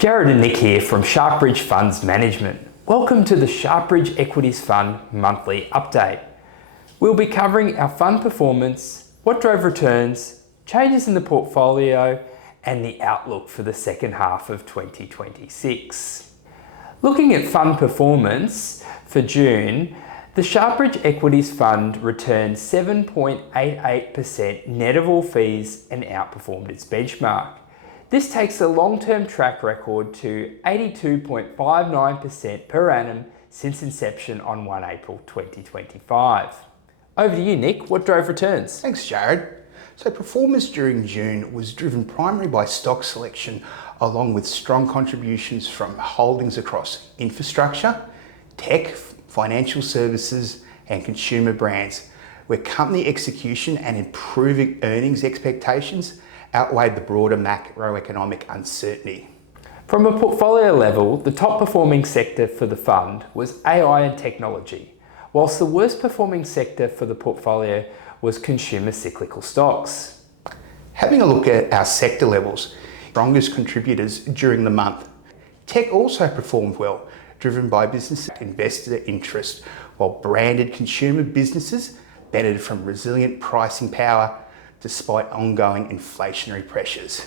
Jared and Nick here from Sharpbridge Funds Management. Welcome to the Sharpbridge Equities Fund Monthly Update. We'll be covering our fund performance, what drove returns, changes in the portfolio, and the outlook for the second half of 2026. Looking at fund performance for June, the Sharpbridge Equities Fund returned 7.88% net of all fees and outperformed its benchmark. This takes the long-term track record to 82.59% per annum since inception on 1 April 2025. Over to you, Nick. What drove returns? Thanks, Jared. So performance during June was driven primarily by stock selection, along with strong contributions from holdings across infrastructure, tech, financial services, and consumer brands, where company execution and improving earnings expectations outweighed the broader macroeconomic uncertainty. From a portfolio level, the top performing sector for the fund was AI and technology, whilst the worst performing sector for the portfolio was consumer cyclical stocks. Having a look at our sector levels, strongest contributors during the month. Tech also performed well, driven by business investor interest, while branded consumer businesses benefited from resilient pricing power despite ongoing inflationary pressures.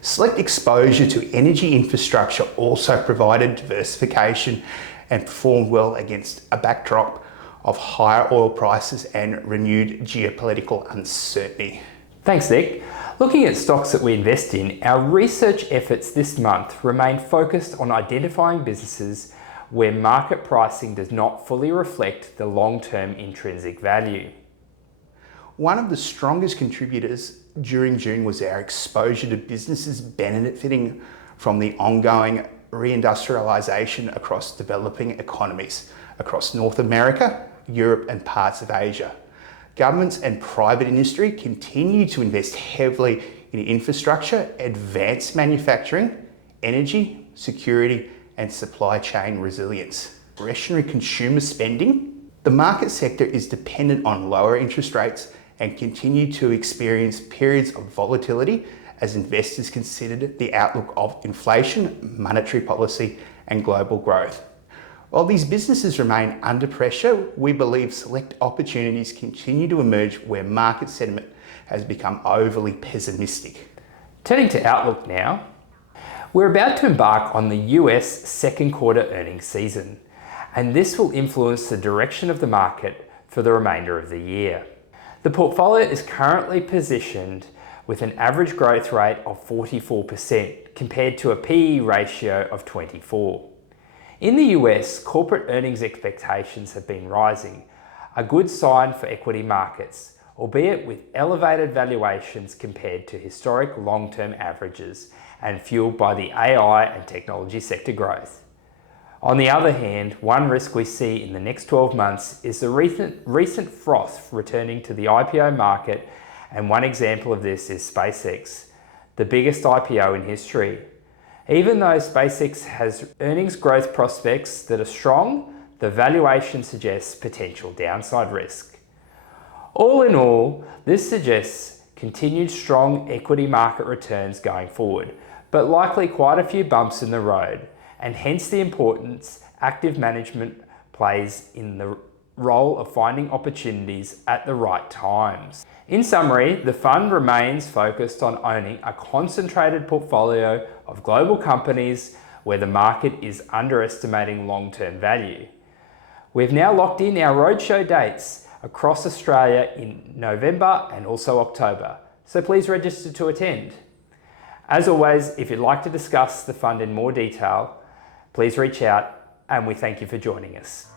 Select exposure to energy infrastructure also provided diversification and performed well against a backdrop of higher oil prices and renewed geopolitical uncertainty. Thanks, Nick. Looking at stocks that we invest in, our research efforts this month remain focused on identifying businesses where market pricing does not fully reflect the long-term intrinsic value. One of the strongest contributors during June was our exposure to businesses benefiting from the ongoing reindustrialisation across developing economies across North America, Europe, and parts of Asia. Governments and private industry continue to invest heavily in infrastructure, advanced manufacturing, energy, security, and supply chain resilience. Discretionary consumer spending. The market sector is dependent on lower interest rates and continue to experience periods of volatility as investors considered the outlook of inflation, monetary policy, and global growth. While these businesses remain under pressure, we believe select opportunities continue to emerge where market sentiment has become overly pessimistic. Turning to outlook now, we're about to embark on the US second quarter earnings season, and this will influence the direction of the market for the remainder of the year. The portfolio is currently positioned with an average growth rate of 44% compared to a PE ratio of 24. In the US, corporate earnings expectations have been rising, a good sign for equity markets, albeit with elevated valuations compared to historic long-term averages and fueled by the AI and technology sector growth. On the other hand, one risk we see in the next 12 months is the recent froth returning to the IPO market, and one example of this is SpaceX, the biggest IPO in history. Even though SpaceX has earnings growth prospects that are strong, the valuation suggests potential downside risk. All in all, this suggests continued strong equity market returns going forward, but likely quite a few bumps in the road, and hence the importance active management plays in the role of finding opportunities at the right times. In summary, the fund remains focused on owning a concentrated portfolio of global companies where the market is underestimating long-term value. We've now locked in our roadshow dates across Australia in November and also October, so please register to attend. As always, if you'd like to discuss the fund in more detail, please reach out, and we thank you for joining us.